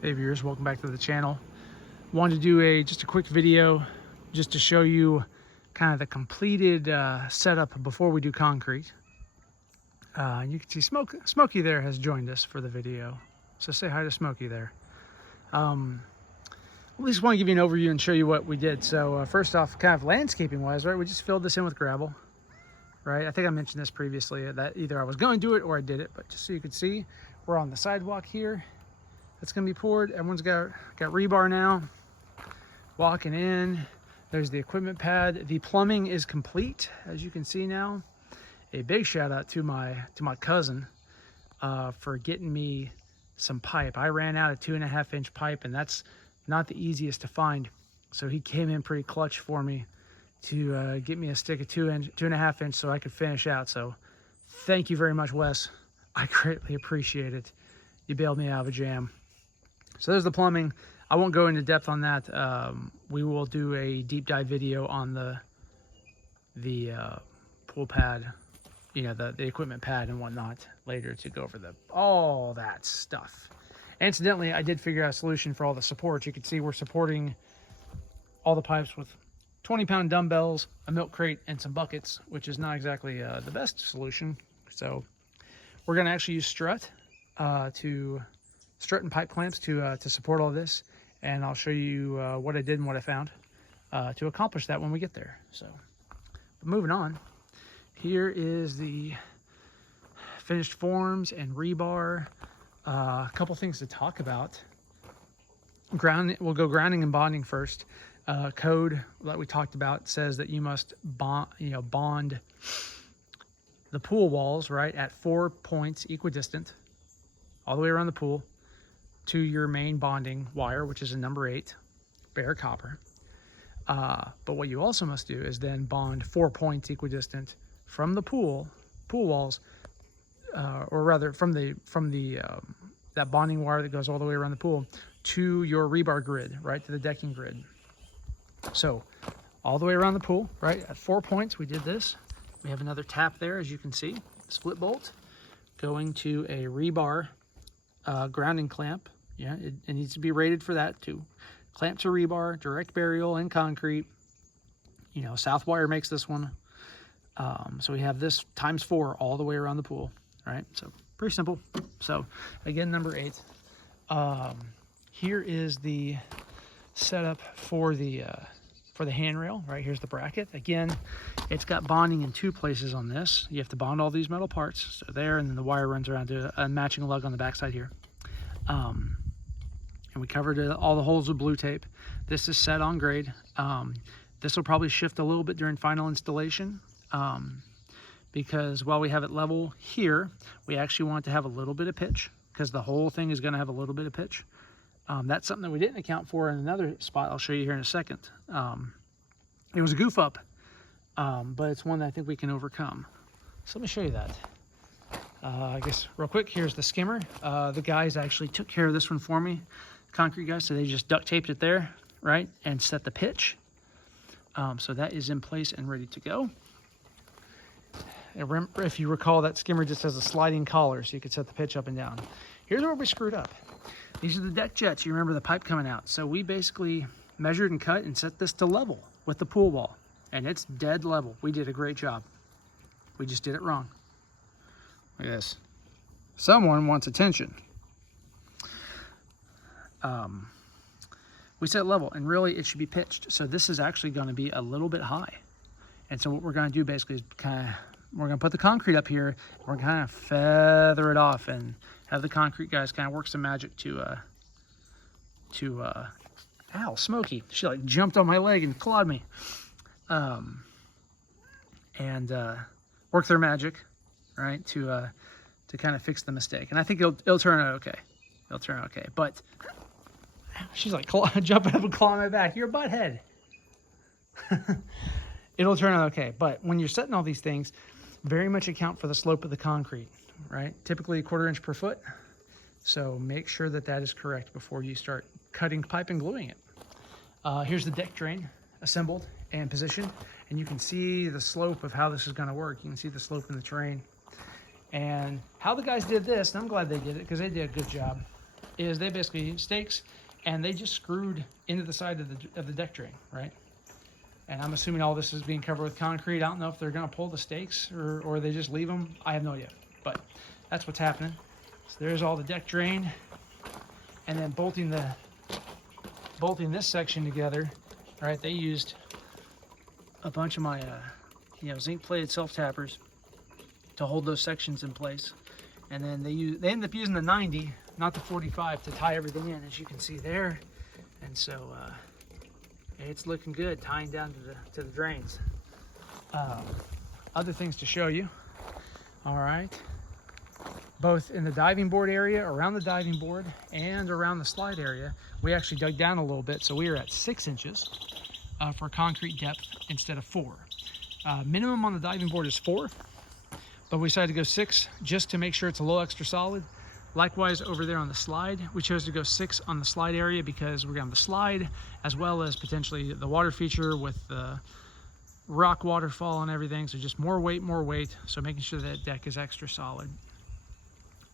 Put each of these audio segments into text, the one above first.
Hey viewers, welcome back to the channel. Wanted to do just a quick video just to show you kind of the completed setup before we do concrete. You can see Smokey there has joined us for the video, so say hi to Smokey there. At least want to give you an overview and show you what we did. So first off, kind of landscaping wise, right, we just filled this in with gravel, right? I think I mentioned this previously that either I was going to do it or I did it, but just so you can see, we're on the sidewalk here. That's gonna be poured. Everyone's got rebar now. Walking in, there's the equipment pad. The plumbing is complete, as you can see now. A big shout out to my cousin for getting me some pipe. I ran out of 2.5 inch pipe, and that's not the easiest to find. So he came in pretty clutch for me to get me a stick of 2.5 inch so I could finish out. So thank you very much, Wes. I greatly appreciate it. You bailed me out of a jam. So there's the plumbing. I won't go into depth on that. We will do a deep dive video on the pool pad, you know, the equipment pad and whatnot later to go over all that stuff. Incidentally, I did figure out a solution for all the supports. You can see we're supporting all the pipes with 20-pound dumbbells, a milk crate, and some buckets, which is not exactly the best solution. So we're going to actually use strut and pipe clamps to support all this, and I'll show you what I did and what I found to accomplish that when we get there. So, but moving on, here is the finished forms and rebar. A couple things to talk about. We'll go grounding and bonding first. Code, like we talked about, says that you must bond the pool walls, right, at 4 points equidistant all the way around the pool to your main bonding wire, which is a number 8 bare copper. But what you also must do is then bond 4 points equidistant from the pool walls, or rather from that bonding wire that goes all the way around the pool to your rebar grid, right, to the decking grid. So all the way around the pool, right, at 4 points, we did this. We have another tap there, as you can see, split bolt going to a rebar grounding clamp. Yeah, it needs to be rated for that too. Clamp to rebar, direct burial in concrete. You know, Southwire makes this one. So we have this ×4 all the way around the pool. All right, so pretty simple. So again, number 8. Here is the setup for the handrail. Right, here's the bracket. Again, it's got bonding in 2 places on this. You have to bond all these metal parts. So there, and then the wire runs around to a matching lug on the backside here. And we covered all the holes with blue tape. This is set on grade. This will probably shift a little bit during final installation, because while we have it level here, we actually want it to have a little bit of pitch, because the whole thing is going to have a little bit of pitch. That's something that we didn't account for in another spot I'll show you here in a second. It was a goof up, but it's one that I think we can overcome. So let me show you that. I guess real quick, here's the skimmer. The guys actually took care of this one for me, concrete guys, so they just duct taped it there, right, and set the pitch. So that is in place and ready to go. And remember, if you recall, that skimmer just has a sliding collar, so you can set the pitch up and down. Here's where we screwed up. These are the deck jets. You remember the pipe coming out. So we basically measured and cut and set this to level with the pool wall, and it's dead level. We did a great job. We just did it wrong. Look at this. Someone wants attention. We set level, and really it should be pitched. So this is actually going to be a little bit high. And so what we're going to do basically is we're going to put the concrete up here. We're going to kind of feather it off and have the concrete guys kind of work some magic to ow, Smokey. She like jumped on my leg and clawed me. Work their magic, right, to kind of fix the mistake. And I think it'll turn out okay. It'll turn out okay. But she's like jumping up and clawing my back. You're a butthead. It'll turn out okay. But when you're setting all these things, very much account for the slope of the concrete, right? Typically 1/4 inch per foot. So make sure that that is correct before you start cutting pipe and gluing it. Here's the deck drain assembled and positioned, and you can see the slope of how this is going to work. You can see the slope in the terrain. And how the guys did this, and I'm glad they did it because they did a good job. is they basically stakes, and they just screwed into the side of the deck drain, right? And I'm assuming all this is being covered with concrete. I don't know if they're gonna pull the stakes or they just leave them. I have no idea, but that's what's happening. So there's all the deck drain, and then bolting this section together, right? They used a bunch of my zinc plated self tappers to hold those sections in place, and then they ended up using the 90, not the 45, to tie everything in, as you can see there. And so it's looking good, tying down to the drains. Other things to show you. All right, both in the diving board area, around the diving board, and around the slide area, we actually dug down a little bit, so we are at 6 inches for concrete depth instead of 4. Minimum on the diving board is 4, but we decided to go 6 just to make sure it's a little extra solid. Likewise, over there on the slide, we chose to go 6 on the slide area because we're gonna have the slide, as well as potentially the water feature with the rock waterfall and everything. So just more weight. So making sure that deck is extra solid.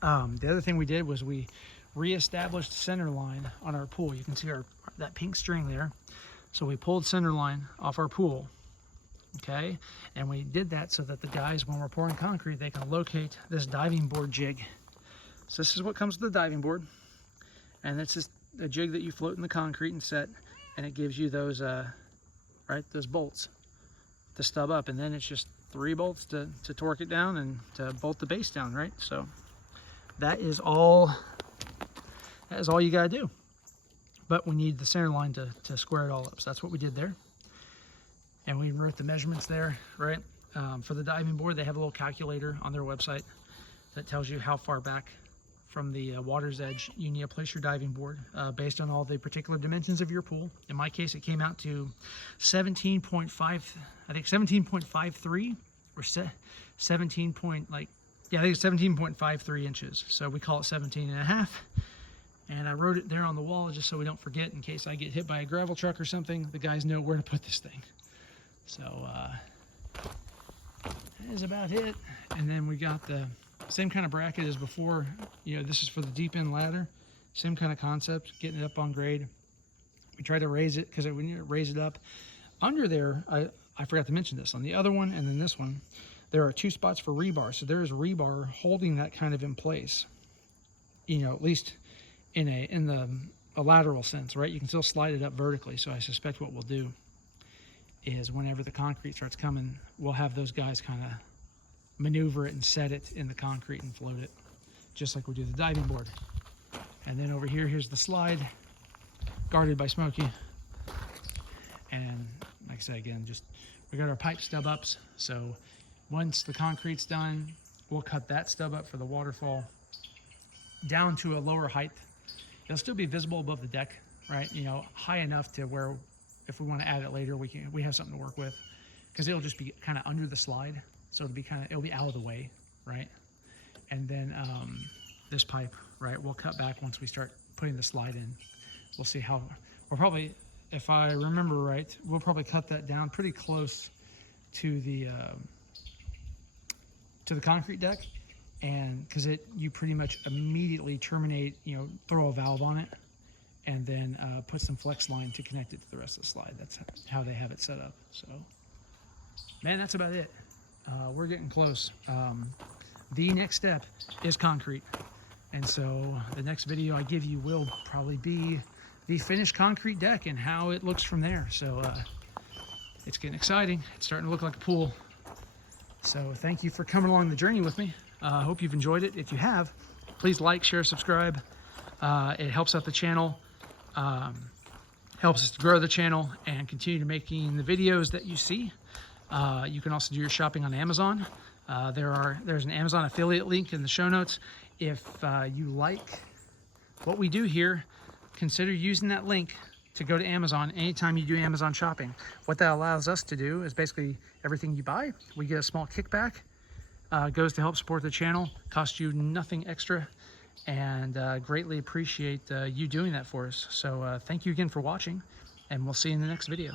The other thing we did was we re-established center line on our pool. You can see that pink string there. So we pulled center line off our pool. Okay, and we did that so that the guys, when we're pouring concrete, they can locate this diving board jig. So this is what comes with the diving board, and it's just a jig that you float in the concrete and set, and it gives you those those bolts to stub up, and then it's just 3 bolts to torque it down and to bolt the base down, right? So that is all you gotta do. But we need the center line to square it all up, so that's what we did there. And we wrote the measurements there, right? For the diving board, they have a little calculator on their website that tells you how far back from the water's edge you need to place your diving board based on all the particular dimensions of your pool. In my case, it came out to 17.53 or 17.53 inches. So we call it 17.5. And I wrote it there on the wall just so we don't forget, in case I get hit by a gravel truck or something, the guys know where to put this thing. So that is about it. And then we got the same kind of bracket as before. This is for the deep end ladder. Same kind of concept, getting it up on grade. We tried to raise it because we need to raise it up. Under there, I forgot to mention this. On the other one and then this one, there are 2 spots for rebar. So there is rebar holding that kind of in place. At least in a lateral sense, right? You can still slide it up vertically. So I suspect what we'll do is whenever the concrete starts coming, we'll have those guys kind of maneuver it and set it in the concrete and float it, just like we do the diving board. And then over here, here's the slide, guarded by Smokey. And like I said, again, we got our pipe stub ups. So once the concrete's done, we'll cut that stub up for the waterfall down to a lower height. It'll still be visible above the deck, right? High enough to where if we want to add it later, we have something to work with, because it'll just be kind of under the slide. So it'll be out of the way, right? And then this pipe, right, we'll cut back once we start putting the slide in. We'll see how, we'll probably, if I remember right, we'll probably cut that down pretty close to the concrete deck, and because you pretty much immediately terminate, throw a valve on it, and then put some flex line to connect it to the rest of the slide. That's how they have it set up. So, man, that's about it. We're getting close. The next step is concrete. And so the next video I give you will probably be the finished concrete deck and how it looks from there. So it's getting exciting. It's starting to look like a pool. So thank you for coming along the journey with me. I hope you've enjoyed it. If you have, please like, share, subscribe. It helps out the channel, helps us to grow the channel and continue to making the videos that you see. You can also do your shopping on Amazon. There's an Amazon affiliate link in the show notes. If you like what we do here, consider using that link to go to Amazon anytime you do Amazon shopping. What that allows us to do is basically everything you buy, we get a small kickback, goes to help support the channel, costs you nothing extra, and greatly appreciate you doing that for us. So thank you again for watching, and we'll see you in the next video.